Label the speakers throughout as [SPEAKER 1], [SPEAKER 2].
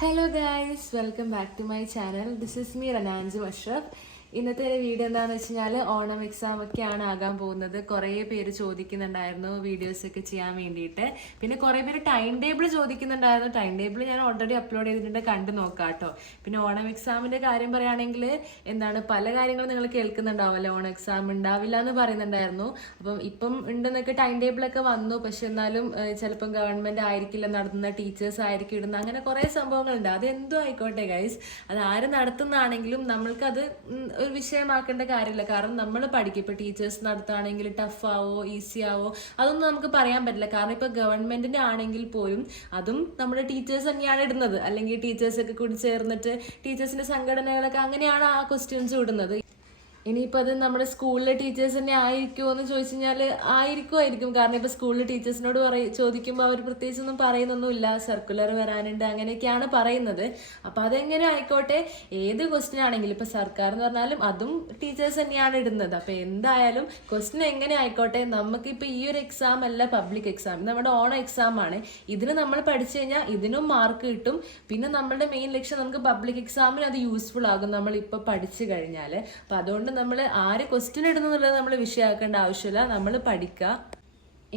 [SPEAKER 1] hello guys welcome back to my channel this is me റനാൻജു Ashraf ഇന്നത്തെ video എന്താണെന്ന് വെച്ച് കഴിഞ്ഞാൽ ഓണം എക്സാം ഒക്കെയാണ് ആകാൻ പോകുന്നത്. കുറേ പേര് ചോദിക്കുന്നുണ്ടായിരുന്നു വീഡിയോസ് ഒക്കെ ചെയ്യാൻ വേണ്ടിയിട്ട്. പിന്നെ കുറേ പേര് ടൈം ടേബിൾ ചോദിക്കുന്നുണ്ടായിരുന്നു. ടൈം ടേബിൾ ഞാൻ ഓൾറെഡി അപ്ലോഡ് ചെയ്തിട്ടുണ്ട്. കണ്ടു നോക്കാം കേട്ടോ പിന്നെ ഓണം എക്സാമിന്റെ കാര്യം പറയുകയാണെങ്കിൽ എന്താണ് പല കാര്യങ്ങളും നിങ്ങൾ കേൾക്കുന്നുണ്ടാവുമല്ലോ. ഓണം എക്സാം ഉണ്ടാവില്ല എന്ന് പറയുന്നുണ്ടായിരുന്നു. അപ്പം ഇപ്പം ഉണ്ടെന്നൊക്കെ ടൈം ടേബിളൊക്കെ വന്നു. പക്ഷെ എന്നാലും ചിലപ്പം ഗവൺമെന്റ് ആയിരിക്കില്ല നടത്തുന്ന ടീച്ചേഴ്സ് ആയിരിക്കും ഇടുന്ന അങ്ങനെ കുറേ സംഭവങ്ങളുണ്ട്. അത് എന്തോ ആയിക്കോട്ടെ ഗൈസ് അത് ആര് നടത്തുന്നതാണെങ്കിലും നമ്മൾക്കത് ഒരു വിഷയമാക്കേണ്ട കാര്യമില്ല. കാരണം നമ്മൾ പഠിക്കും ഇപ്പോൾ ടീച്ചേഴ്സ് നടത്താണെങ്കിൽ ടഫ് ആവോ ഈസി ആവോ അതൊന്നും നമുക്ക് പറയാൻ പറ്റില്ല. കാരണം ഇപ്പോൾ ഗവൺമെന്റിന്റെ ആണെങ്കിൽ പോലും അതും നമ്മുടെ ടീച്ചേഴ്സ് തന്നെയാണ് ഇടുന്നത്. അല്ലെങ്കിൽ ടീച്ചേഴ്സ് ഒക്കെ കൂടി ചേർന്നിട്ട് ടീച്ചേഴ്സിന്റെ സംഘടനകളൊക്കെ അങ്ങനെയാണ് ആ ക്വസ്റ്റ്യൻസ് ഇടുന്നത്. ഇനിയിപ്പോൾ അത് നമ്മുടെ സ്കൂളിലെ ടീച്ചേഴ്സ് തന്നെ ആയിരിക്കുമോ എന്ന് ചോദിച്ചു കഴിഞ്ഞാൽ ആയിരിക്കുമായിരിക്കും. കാരണം ഇപ്പോൾ സ്കൂളിലെ ടീച്ചേഴ്സിനോട് പറയും ചോദിക്കുമ്പോൾ അവർ പ്രത്യേകിച്ചൊന്നും പറയുന്നൊന്നുമില്ല. സർക്കുലർ വരാനുണ്ട് അങ്ങനെയൊക്കെയാണ് പറയുന്നത്. അപ്പോൾ അതെങ്ങനെ ആയിക്കോട്ടെ? ഏത് ക്വസ്റ്റ്യൻ ആണെങ്കിലും ഇപ്പോൾ സർക്കാർ എന്ന് പറഞ്ഞാലും അതും ടീച്ചേഴ്സ് തന്നെയാണ് ഇടുന്നത്. അപ്പോൾ എന്തായാലും ക്വസ്റ്റ്യൻ എങ്ങനെ ആയിക്കോട്ടെ? നമുക്കിപ്പോൾ ഈ ഒരു എക്സാം അല്ല പബ്ലിക് എക്സാം നമ്മുടെ ഓണം എക്സാം ആണ്. ഇതിന് നമ്മൾ പഠിച്ചു കഴിഞ്ഞാൽ ഇതിനും മാർക്ക് കിട്ടും. പിന്നെ നമ്മളുടെ മെയിൻ ലക്ഷ്യം നമുക്ക് പബ്ലിക് എക്സാമിന് അത് യൂസ്ഫുൾ ആകും. നമ്മൾ ഇപ്പോൾ പഠിച്ചു കഴിഞ്ഞാൽ അപ്പോൾ അതുകൊണ്ട് നമ്മൾ ആര് ക്വസ്റ്റ്യൻ ഇടുന്നുള്ളത് നമ്മൾ വിഷയമാക്കേണ്ട ആവശ്യമില്ല. നമ്മൾ പഠിക്കുക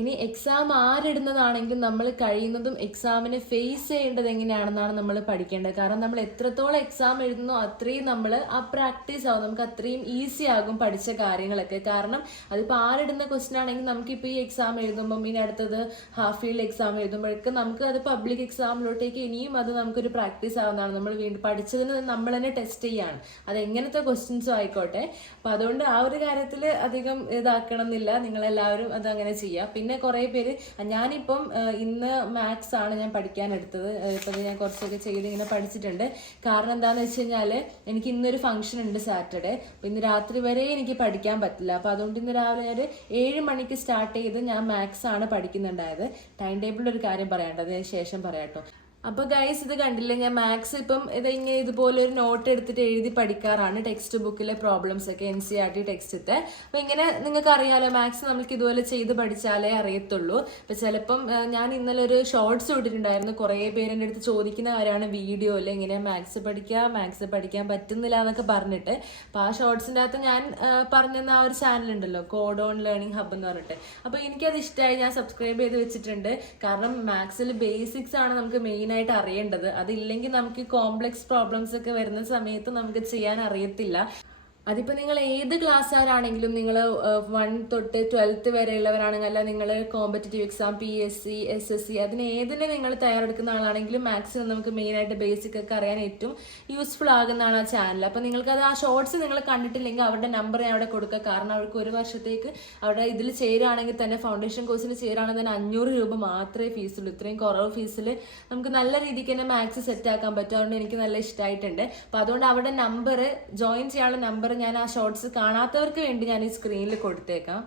[SPEAKER 1] ഇനി എക്സാം ആരിടുന്നതാണെങ്കിലും നമ്മൾ കഴിയുന്നതും എക്സാമിനെ ഫേസ് ചെയ്യേണ്ടത് എങ്ങനെയാണെന്നാണ് നമ്മൾ പഠിക്കേണ്ടത്. കാരണം നമ്മൾ എത്രത്തോളം എക്സാം എഴുതുന്നോ അത്രയും നമ്മൾ ആ പ്രാക്ടീസ് ആവും. നമുക്ക് അത്രയും ഈസി ആകും പഠിച്ച കാര്യങ്ങളൊക്കെ. കാരണം അതിപ്പോൾ ആരിടുന്ന ക്വസ്റ്റൻ ആണെങ്കിൽ നമുക്കിപ്പോൾ ഈ എക്സാം എഴുതുമ്പം ഇനി അടുത്തത് ഹാഫ് ഫീൽഡ് എക്സാം എഴുതുമ്പോഴൊക്കെ നമുക്ക് അത് പബ്ലിക് എക്സാമിലോട്ടേക്ക് ഇനിയും അത് നമുക്കൊരു പ്രാക്ടീസ് ആവുന്നതാണ്. നമ്മൾ വീണ്ടും പഠിച്ചതിന് നമ്മൾ തന്നെ ടെസ്റ്റ് ചെയ്യാണ്. അത് എങ്ങനത്തെ ക്വസ്റ്റ്യൻസും ആയിക്കോട്ടെ. അപ്പം അതുകൊണ്ട് ആ ഒരു കാര്യത്തിൽ അധികം ഇതാക്കണം എന്നില്ല നിങ്ങളെല്ലാവരും അത് അങ്ങനെ ചെയ്യുക പിന്നെ കുറേ പേര് ഞാനിപ്പം ഇന്ന് മാത്സ് ആണ് ഞാൻ പഠിക്കാൻ എടുത്തത്. ഇപ്പം ഞാൻ കുറച്ചൊക്കെ ചെയ്ത് ഇങ്ങനെ പഠിച്ചിട്ടുണ്ട്. കാരണം എന്താണെന്ന് വെച്ച് കഴിഞ്ഞാൽ എനിക്ക് ഇന്നൊരു ഫംഗ്ഷൻ ഉണ്ട് സാറ്റർഡേ അപ്പോൾ ഇന്ന് രാത്രി വരെ എനിക്ക് പഠിക്കാൻ പറ്റില്ല. അപ്പോൾ അതുകൊണ്ട് ഇന്ന് രാവിലെ ഞാൻ ഏഴ് മണിക്ക് സ്റ്റാർട്ട് ചെയ്ത് ഞാൻ മാത്സ് ആണ് പഠിക്കുന്നുണ്ടായത്. ടൈം ടേബിളിൽ ഒരു കാര്യം പറയേണ്ടത് ശേഷം പറയാട്ടോ അപ്പൊ ഗൈസ് ഇത് കണ്ടില്ലേ? ഞാൻ മാത്സ് ഇപ്പം ഇത് ഇങ്ങനെ ഇതുപോലെ ഒരു നോട്ട് എടുത്തിട്ട് എഴുതി പഠിക്കാറാണ് ടെക്സ്റ്റ് ബുക്കിലെ പ്രോബ്ലംസ് ഒക്കെ എൻ സി ആർ ടി ടെക്സ്റ്റത്തെ അപ്പോൾ ഇങ്ങനെ നിങ്ങൾക്ക് അറിയാലോ മാത്സ് നമുക്ക് ഇതുപോലെ ചെയ്ത് പഠിച്ചാലേ അറിയത്തുള്ളൂ. അപ്പോൾ ചിലപ്പം ഞാൻ ഇന്നലെ ഒരു ഷോർട്സ് ഇട്ടിട്ടുണ്ടായിരുന്നു. കുറേ പേര് എന്റെ അടുത്ത് ചോദിക്കുന്ന കാര്യമാണ് അല്ലെ ഇങ്ങനെ മാത്സ് പഠിക്കുക മാത്സ് പഠിക്കാൻ പറ്റുന്നില്ല എന്നൊക്കെ പറഞ്ഞിട്ട്. അപ്പൊ ആ ഷോർട്സിന്റെ അകത്ത് ഞാൻ പറഞ്ഞിരുന്ന ആ ഒരു ചാനൽ ഉണ്ടല്ലോ കോഡ് ഓൺ ലേണിംഗ് ഹബ് എന്ന് പറഞ്ഞിട്ട്. അപ്പോൾ എനിക്കത് ഇഷ്ടമായി ഞാൻ സബ്സ്ക്രൈബ് ചെയ്ത് വെച്ചിട്ടുണ്ട്. കാരണം മാത്സിൽ ബേസിക്സ് ആണ് നമുക്ക് മെയിൻ ആയിട്ട് അറിയേണ്ടത്. അതില്ലെങ്കിൽ നമുക്ക് കോംപ്ലക്സ് പ്രോബ്ലംസ് ഒക്കെ വരുന്ന സമയത്ത് നമുക്ക് ചെയ്യാൻ അറിയത്തില്ല. അതിപ്പോൾ നിങ്ങൾ ഏത് ക്ലാസ്സുകാരാണെങ്കിലും നിങ്ങൾ വൺ തൊട്ട് ട്വൽത്ത് വരെയുള്ളവരാണെങ്കിൽ അല്ല നിങ്ങൾ competitive exam P S C S S C അതിന് ഏതിന് നിങ്ങൾ തയ്യാറെടുക്കുന്ന ആളാണെങ്കിലും മാക്സിമം നമുക്ക് മെയിനായിട്ട് ബേസിക് ഒക്കെ അറിയാൻ ഏറ്റവും യൂസ്ഫുൾ ആകുന്നതാണ് ആ ചാനൽ അപ്പോൾ നിങ്ങൾക്കത് ആ ഷോർട്സ് നിങ്ങൾ കണ്ടിട്ടില്ലെങ്കിൽ അവരുടെ നമ്പർ ഞാൻ അവിടെ കൊടുക്കുക കാരണം അവർക്ക് ഒരു വർഷത്തേക്ക് അവിടെ ഇതിൽ ചേരുകയാണെങ്കിൽ തന്നെ ഫൗണ്ടേഷൻ കോഴ്സിൽ ചേരുകയാണെങ്കിൽ തന്നെ അഞ്ഞൂറ് രൂപ മാത്രമേ ഫീസുള്ളൂ ഇത്രയും കുറവ് ഫീസിൽ നമുക്ക് നല്ല രീതിക്ക് തന്നെ മാത്സ് സെറ്റ് ആക്കാൻ പറ്റും. അതുകൊണ്ട് എനിക്ക് നല്ല ഇഷ്ടമായിട്ടുണ്ട് അപ്പോൾ അതുകൊണ്ട് അവിടെ നമ്പർ ജോയിൻ ചെയ്യാനുള്ള നമ്പർ ഞാൻ ആ ഷോർട്സ് കാണാത്തവർക്ക് വേണ്ടി ഞാൻ ഈ സ്ക്രീനിൽ കൊടുത്തേക്കാം.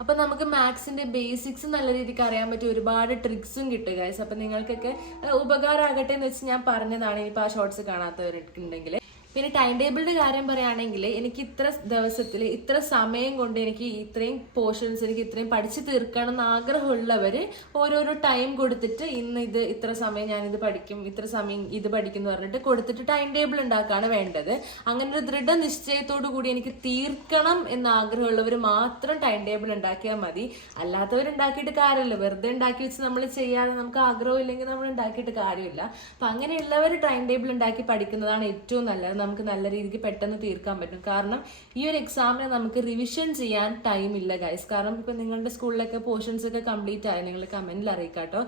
[SPEAKER 1] അപ്പൊ നമുക്ക് മാത്സിന്റെ ബേസിക്സ് നല്ല രീതിക്ക് അറിയാൻ പറ്റും ഒരുപാട് ട്രിക്സും കിട്ടും ഗൈസ് അപ്പൊ നിങ്ങൾക്കൊക്കെ ഏഹ്, ഉപകാരമാകട്ടെ എന്ന് വെച്ച് ഞാൻ പറഞ്ഞതാണ് ഇനിയിപ്പോൾ ആ ഷോർട്സ് കാണാത്തവരുണ്ടെങ്കിൽ പിന്നെ ടൈം ടേബിളിന്റെ കാര്യം പറയുകയാണെങ്കിൽ എനിക്ക് ഇത്ര ദിവസത്തിൽ ഇത്ര സമയം കൊണ്ട് എനിക്ക് ഇത്രയും പോർഷൻസ് എനിക്ക് ഇത്രയും പഠിച്ചു തീർക്കണം എന്ന് ആഗ്രഹമുള്ളവർ ഓരോരോ ടൈം കൊടുത്തിട്ട് ഇന്ന് ഇത് ഇത്ര സമയം ഞാൻ ഇത് പഠിക്കും ഇത്ര സമയം ഇത് പഠിക്കും എന്ന് പറഞ്ഞിട്ട് കൊടുത്തിട്ട് ടൈം ടേബിൾ ഉണ്ടാക്കുകയാണ് വേണ്ടത്. അങ്ങനെ ഒരു ദൃഢ നിശ്ചയത്തോടു കൂടി എനിക്ക് തീർക്കണം എന്ന് ആഗ്രഹമുള്ളവർ മാത്രം ടൈം ടേബിൾ ഉണ്ടാക്കിയാൽ മതി. അല്ലാത്തവർ ഉണ്ടാക്കിയിട്ട് കാര്യമില്ല. വെറുതെ ഉണ്ടാക്കി വെച്ച് നമ്മൾ ചെയ്യാതെ നമുക്ക് ആഗ്രഹം ഇല്ലെങ്കിൽ നമ്മൾ ഉണ്ടാക്കിയിട്ട് കാര്യമില്ല. അപ്പം അങ്ങനെയുള്ളവർ ടൈം ടേബിൾ ഉണ്ടാക്കി പഠിക്കുന്നതാണ് ഏറ്റവും നല്ലത്. നമുക്ക് നല്ല രീതിക്ക് പെട്ടെന്ന് തീർക്കാൻ പറ്റും. കാരണം ഈ ഒരു എക്സാമിന് നമുക്ക് റിവിഷൻ ചെയ്യാൻ ടൈം ഇല്ല ഗൈസ് കാരണം ഇപ്പം നിങ്ങളുടെ സ്കൂളിലൊക്കെ പോർഷൻസ് ഒക്കെ കംപ്ലീറ്റ് ആയി. നിങ്ങൾ കമന്റിൽ അറിയിക്കാട്ടോ.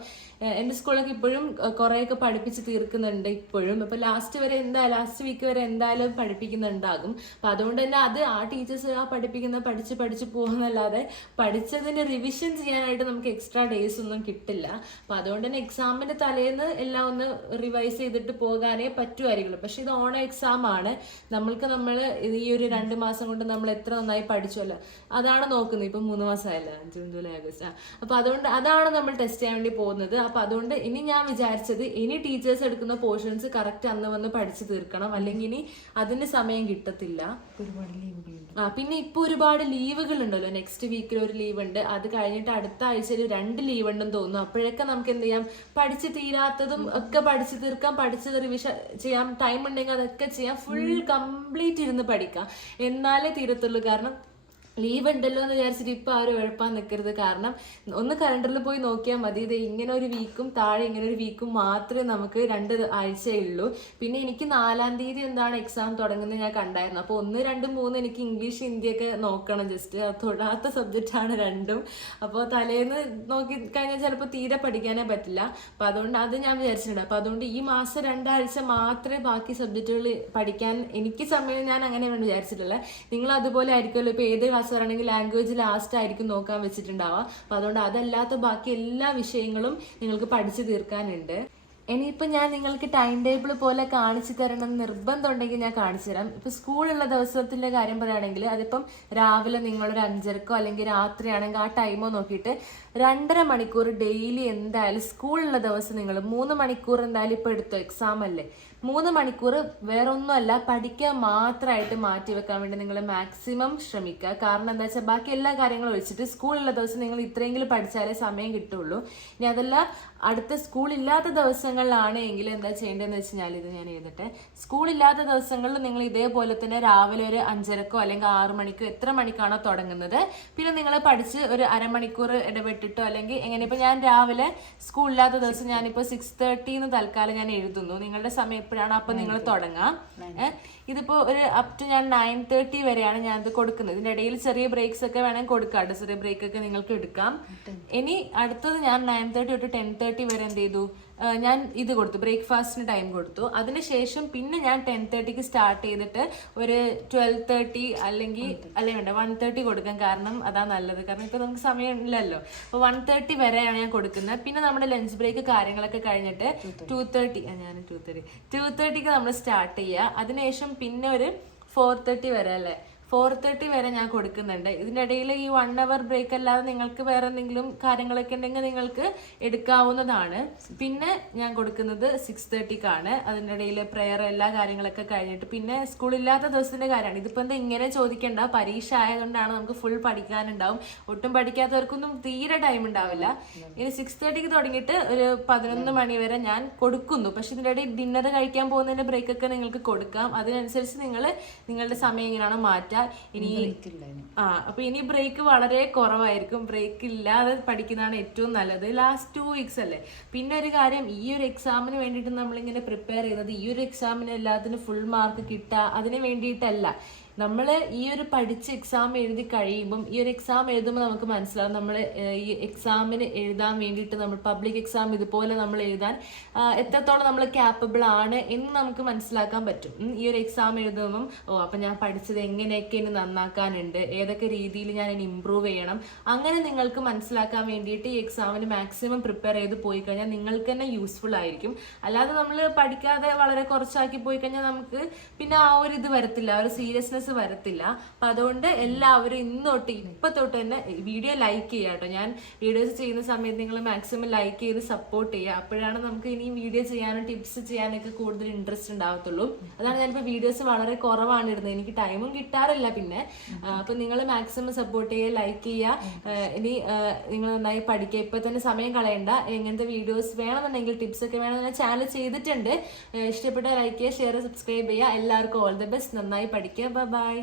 [SPEAKER 1] എന്റെ സ്കൂളൊക്കെ ഇപ്പോഴും കുറേയൊക്കെ പഠിപ്പിച്ച് തീർക്കുന്നുണ്ട് ഇപ്പോഴും. അപ്പോൾ ലാസ്റ്റ് വരെ എന്താ ലാസ്റ്റ് വീക്ക് വരെ എന്തായാലും പഠിപ്പിക്കുന്നുണ്ടാകും. അപ്പം അതുകൊണ്ട് തന്നെ അത് ആ ടീച്ചേഴ്സ് ആ പഠിപ്പിക്കുന്ന പഠിച്ച് പഠിച്ച് പോകുന്നല്ലാതെ പഠിച്ചതിന് റിവിഷൻ ചെയ്യാനായിട്ട് നമുക്ക് എക്സ്ട്രാ ഡേയ്സ് ഒന്നും കിട്ടില്ല. അപ്പം അതുകൊണ്ട് തന്നെ എക്സാമിന്റെ തലേന്ന് എല്ലാം ഒന്ന് റിവൈസ് ചെയ്തിട്ട് പോകാനേ പറ്റുമായിരിക്കുള്ളൂ പക്ഷേ ഇത് ഓണം എക്സാം ആണ് നമ്മൾക്ക് നമ്മൾ ഈ ഒരു രണ്ട് മാസം കൊണ്ട് നമ്മൾ എത്ര നന്നായി പഠിച്ചല്ലോ. അതാണ് നോക്കുന്നത്. ഇപ്പം മൂന്ന് മാസമായല്ലോ. June July August. ആ അപ്പൊ അതുകൊണ്ട് അതാണ് നമ്മൾ ടെസ്റ്റ് ചെയ്യാൻ വേണ്ടി പോകുന്നത്. അപ്പോൾ അതുകൊണ്ട് ഇനി ഞാൻ വിചാരിച്ചത് ഇനി ടീച്ചേഴ്സ് എടുക്കുന്ന പോർഷൻസ് കറക്റ്റ് അന്ന് വന്ന് പഠിച്ചു തീർക്കണം. അല്ലെങ്കിൽ ഇനി അതിന് സമയം കിട്ടത്തില്ല.
[SPEAKER 2] ഒരുപാട് ലീവുകളുണ്ട്
[SPEAKER 1] ആ പിന്നെ ഇപ്പൊ ഒരുപാട് ലീവുകൾ ഉണ്ടല്ലോ നെക്സ്റ്റ് വീക്കിൽ ഒരു ലീവ് ഉണ്ട്. അത് കഴിഞ്ഞിട്ട് അടുത്ത ആഴ്ചയിൽ രണ്ട് ലീവ് ഉണ്ടെന്ന് തോന്നുന്നു. അപ്പോഴൊക്കെ നമുക്ക് എന്ത് ചെയ്യാം? പഠിച്ചു തീരാത്തതും ഒക്കെ പഠിച്ചു തീർക്കാം. പഠിച്ചത് റിവിഷൻ ചെയ്യാം. ടൈം ഉണ്ടെങ്കിൽ അതൊക്കെ ചെയ്യാം. ഫുൾ കംപ്ലീറ്റ് ഇരുന്ന് പഠിക്കാം. എന്നാലേ തീരത്തുള്ളൂ. കാരണം ലീവ് ഉണ്ടല്ലോ എന്ന് വിചാരിച്ചിട്ട് ഇപ്പൊ ആരും ഉഴപ്പാൻ നിൽക്കരുത് കാരണം ഒന്ന് കലണ്ടറിൽ പോയി നോക്കിയാൽ മതി. ഇത് ഇങ്ങനെ ഒരു വീക്കും താഴെ ഇങ്ങനെ ഒരു വീക്കും മാത്രമേ നമുക്ക് രണ്ട് ആഴ്ചയുള്ളൂ പിന്നെ എനിക്ക് നാലാം തീയതി എന്താണ് എക്സാം തുടങ്ങുന്നത് ഞാൻ കണ്ടായിരുന്നു. അപ്പോൾ ഒന്ന് രണ്ട് മൂന്ന് എനിക്ക് ഇംഗ്ലീഷ് ഹിന്ദിയൊക്കെ നോക്കണം. ജസ്റ്റ് തൊടാത്ത സബ്ജക്റ്റ് ആണ് രണ്ടും. അപ്പോൾ തലേന്ന് നോക്കി കഴിഞ്ഞാൽ ചിലപ്പോൾ തീരെ പഠിക്കാനേ പറ്റില്ല. അപ്പോൾ അതുകൊണ്ട് അത് ഞാൻ വിചാരിച്ചിട്ടുണ്ട്. അപ്പോൾ അതുകൊണ്ട് ഈ മാസം രണ്ടാഴ്ച മാത്രമേ ബാക്കി സബ്ജക്റ്റുകൾ പഠിക്കാൻ എനിക്ക് സമയം ഞാൻ അങ്ങനെയാണ് വിചാരിച്ചിട്ടുള്ളത്. നിങ്ങൾ അതുപോലെ ആയിരിക്കുമല്ലോ. ഇപ്പോൾ ഏത് ക്ലാസ് വരണമെങ്കിൽ ലാംഗ്വേജ് ലാസ്റ്റ് ആയിരിക്കും നോക്കാൻ വെച്ചിട്ടുണ്ടാവുക. അപ്പോൾ അതുകൊണ്ട് അതല്ലാത്ത ബാക്കി എല്ലാ വിഷയങ്ങളും നിങ്ങൾക്ക് പഠിച്ചു തീർക്കാനുണ്ട്. ഇനിയിപ്പോൾ ഞാൻ നിങ്ങൾക്ക് ടൈം ടേബിൾ പോലെ കാണിച്ചു തരണം നിർബന്ധം ഉണ്ടെങ്കിൽ ഞാൻ കാണിച്ചു തരാം. ഇപ്പോൾ സ്കൂളുള്ള ദിവസത്തിന്റെ കാര്യം പറയുകയാണെങ്കിൽ അതിപ്പം രാവിലെ നിങ്ങളൊരു അഞ്ചരക്കോ അല്ലെങ്കിൽ രാത്രിയാണെങ്കിൽ ആ ടൈമോ നോക്കിയിട്ട് രണ്ടര മണിക്കൂർ ഡെയിലി എന്തായാലും സ്കൂളുള്ള ദിവസം നിങ്ങൾ മൂന്ന് മണിക്കൂർ എന്തായാലും ഇപ്പോൾ എടുത്തു എക്സാം അല്ലേ? മൂന്ന് മണിക്കൂർ വേറെ ഒന്നുമല്ല പഠിക്കാൻ മാത്രമായിട്ട് മാറ്റി വെക്കാൻ വേണ്ടി നിങ്ങൾ മാക്സിമം ശ്രമിക്കുക. കാരണം എന്താ വെച്ചാൽ ബാക്കി എല്ലാ കാര്യങ്ങളും ഒഴിച്ചിട്ട് സ്കൂളുള്ള ദിവസം നിങ്ങൾ ഇത്രയെങ്കിലും പഠിച്ചാലേ സമയം കിട്ടുള്ളൂ ഇനി അതല്ല അടുത്ത സ്കൂൾ ഇല്ലാത്ത ദിവസങ്ങളിലാണ് എങ്കിൽ എന്താ ചെയ്യേണ്ടതെന്ന് വെച്ച് കഴിഞ്ഞാൽ ഇത് ഞാൻ എഴുതട്ടെ. സ്കൂൾ ഇല്ലാത്ത ദിവസങ്ങളിൽ നിങ്ങൾ ഇതേപോലെ തന്നെ രാവിലെ ഒരു അഞ്ചരക്കോ അല്ലെങ്കിൽ ആറു മണിക്കോ എത്ര മണിക്കാണോ തുടങ്ങുന്നത്. പിന്നെ നിങ്ങൾ പഠിച്ച് ഒരു അരമണിക്കൂർ ഇടപെട്ടിട്ടോ അല്ലെങ്കിൽ എങ്ങനെ ഇപ്പം ഞാൻ രാവിലെ സ്കൂൾ ഇല്ലാത്ത ദിവസം ഞാനിപ്പോൾ സിക്സ് തേർട്ടിന്ന് തൽക്കാലം ഞാൻ എഴുതുന്നു. നിങ്ങളുടെ സമയം എപ്പോഴാണ് അപ്പം നിങ്ങൾ തുടങ്ങാം. ഇതിപ്പോൾ ഒരു അപ് ടു ഞാൻ നയൻ തേർട്ടി വരെയാണ് ഞാൻ ഇത് കൊടുക്കുന്നത്. ഇതിന്റെ ഇടയിൽ ചെറിയ ബ്രേക്സ് ഒക്കെ വേണമെങ്കിൽ കൊടുക്കാം ചെറിയ ബ്രേക്ക് ഒക്കെ നിങ്ങൾക്ക് എടുക്കാം. ഇനി അടുത്തത് ഞാൻ നയൻ തേർട്ടി തൊട്ട് ടെൻ തേർട്ടി വരെ എന്ത് ചെയ്തു? ഞാൻ ഇത് കൊടുത്തു ബ്രേക്ക്ഫാസ്റ്റിന് ടൈം കൊടുത്തു. അതിനുശേഷം പിന്നെ ഞാൻ ടെൻ തേർട്ടിക്ക് സ്റ്റാർട്ട് ചെയ്തിട്ട് ഒരു ട്വൽവ് തേർട്ടി അല്ലെങ്കിൽ അല്ലെങ്കിൽ വേണ്ട വൺ തേർട്ടി കൊടുക്കാം കാരണം അതാ നല്ലത്. കാരണം ഇപ്പൊ നമുക്ക് സമയമില്ലല്ലോ. അപ്പോൾ വൺ തേർട്ടി വരെയാണ് ഞാൻ കൊടുക്കുന്നത്. പിന്നെ നമ്മുടെ ലഞ്ച് ബ്രേക്ക് കാര്യങ്ങളൊക്കെ കഴിഞ്ഞിട്ട് ടു തേർട്ടി. ഞാൻ ടു തേർട്ടി. ടു തേർട്ടിക്ക് നമ്മൾ സ്റ്റാർട്ട് ചെയ്യുക. അതിനുശേഷം പിന്നെ ഒരു ഫോർ തേർട്ടി വരെ അല്ലേ? ഫോർ തേർട്ടി വരെ ഞാൻ കൊടുക്കുന്നുണ്ട്. ഇതിന്റെ ഇടയിൽ ഈ വൺ അവർ ബ്രേക്ക് അല്ലാതെ നിങ്ങൾക്ക് വേറെ എന്തെങ്കിലും കാര്യങ്ങളൊക്കെ ഉണ്ടെങ്കിൽ നിങ്ങൾക്ക് എടുക്കാവുന്നതാണ്. പിന്നെ ഞാൻ കൊടുക്കുന്നത് സിക്സ് തേർട്ടിക്കാണ് അതിന്റെ ഇടയിൽ പ്രെയർ എല്ലാ കാര്യങ്ങളൊക്കെ കഴിഞ്ഞിട്ട് പിന്നെ സ്കൂളില്ലാത്ത ദിവസത്തിന്റെ കാര്യമാണ്. ഇതിപ്പോൾ എന്താ ഇങ്ങനെ ചോദിക്കേണ്ട. പരീക്ഷ ആയതുകൊണ്ടാണ് നമുക്ക് ഫുൾ പഠിക്കാനുണ്ടാവും. ഒട്ടും പഠിക്കാത്തവർക്കൊന്നും തീരെ ടൈം ഉണ്ടാവില്ല. ഇനി സിക്സ് തേർട്ടിക്ക് തുടങ്ങിയിട്ട് ഒരു പതിനൊന്ന് മണി വരെ ഞാൻ കൊടുക്കുന്നു. പക്ഷെ ഇതിന്റെ ഇടയിൽ ഡിന്നർ കഴിക്കാൻ പോകുന്നതിന്റെ ബ്രേക്കൊക്കെ നിങ്ങൾക്ക് കൊടുക്കാം. അതിനനുസരിച്ച് നിങ്ങൾ നിങ്ങളുടെ സമയം എങ്ങനെയാണോ മാറ്റുക ഇനി. ആ അപ്പൊ ഇനി ബ്രേക്ക് വളരെ കുറവായിരിക്കും. ബ്രേക്ക് ഇല്ലാതെ പഠിക്കുന്നതാണ് ഏറ്റവും നല്ലത്. ലാസ്റ്റ് ടു വീക്സ് അല്ലേ? പിന്നെ ഒരു കാര്യം ഈ ഒരു എക്സാമിന് വേണ്ടിയിട്ട് നമ്മളിങ്ങനെ പ്രിപ്പയർ ചെയ്യുന്നത് ഈ ഒരു എക്സാമിന് എല്ലാത്തിനും ഫുൾ മാർക്ക് കിട്ടുക അതിന് വേണ്ടിയിട്ടല്ല. നമ്മൾ ഈ ഒരു പഠിച്ച് എക്സാം എഴുതി കഴിയുമ്പം ഈ ഒരു എക്സാം എഴുതുമ്പോൾ നമുക്ക് മനസ്സിലാവും നമ്മൾ ഈ എക്സാമിന് എഴുതാൻ വേണ്ടിയിട്ട് നമ്മൾ പബ്ലിക് എക്സാം ഇതുപോലെ നമ്മൾ എഴുതാൻ എത്രത്തോളം നമ്മൾ ക്യാപ്പബിൾ ആണ് എന്ന് നമുക്ക് മനസ്സിലാക്കാൻ പറ്റും. ഈ ഒരു എക്സാം എഴുതുമ്പം ഓ അപ്പം ഞാൻ പഠിച്ചത് എങ്ങനെയൊക്കെ ഇനി നന്നാക്കാനുണ്ട് ഏതൊക്കെ രീതിയിൽ ഞാൻ ഇനി ഇമ്പ്രൂവ് ചെയ്യണം അങ്ങനെ നിങ്ങൾക്ക് മനസ്സിലാക്കാൻ വേണ്ടിയിട്ട് ഈ എക്സാമിന് മാക്സിമം പ്രിപ്പയർ ചെയ്ത് പോയി കഴിഞ്ഞാൽ നിങ്ങൾക്ക് തന്നെ യൂസ്ഫുൾ ആയിരിക്കും. അല്ലാതെ നമ്മൾ പഠിക്കാതെ വളരെ കുറച്ചാക്കി പോയി കഴിഞ്ഞാൽ നമുക്ക് പിന്നെ ആ ഒരു ഇത് വരത്തില്ല ആ ഒരു സീരിയസ്നെസ് വരത്തില്ല. അപ്പം അതുകൊണ്ട് എല്ലാവരും ഇന്ന് തൊട്ട് ഇപ്പൊ തൊട്ട് തന്നെ വീഡിയോ ലൈക്ക് ചെയ്യുക കേട്ടോ. ഞാൻ വീഡിയോസ് ചെയ്യുന്ന സമയത്ത് നിങ്ങൾ മാക്സിമം ലൈക്ക് ചെയ്ത് സപ്പോർട്ട് ചെയ്യുക. അപ്പോഴാണ് നമുക്ക് ഇനി വീഡിയോ ചെയ്യാനും ടിപ്സ് ചെയ്യാനൊക്കെ കൂടുതൽ ഇൻട്രസ്റ്റ് ഉണ്ടാവത്തുള്ളൂ. അതാണ് ഞാനിപ്പോൾ വീഡിയോസ് വളരെ കുറവാണ് ഇടുന്നത്. എനിക്ക് ടൈമും കിട്ടാറില്ല പിന്നെ. അപ്പം നിങ്ങൾ മാക്സിമം സപ്പോർട്ട് ചെയ്യുക ലൈക്ക് ചെയ്യുക. ഇനി നിങ്ങൾ നന്നായി പഠിക്കുക. ഇപ്പം തന്നെ സമയം കളയണ്ട. എങ്ങനത്തെ വീഡിയോസ് വേണമെന്നുണ്ടെങ്കിൽ ടിപ്സ് ഒക്കെ വേണമെന്ന് ചാനൽ ചെയ്തിട്ടുണ്ട്. ഇഷ്ടപ്പെട്ട ലൈക്ക് ചെയ്യുക ഷെയർ സബ്സ്ക്രൈബ് ചെയ്യുക. എല്ലാവർക്കും ഓൾ ദി ബെസ്റ്റ് നന്നായി പഠിക്കുക. ബൈ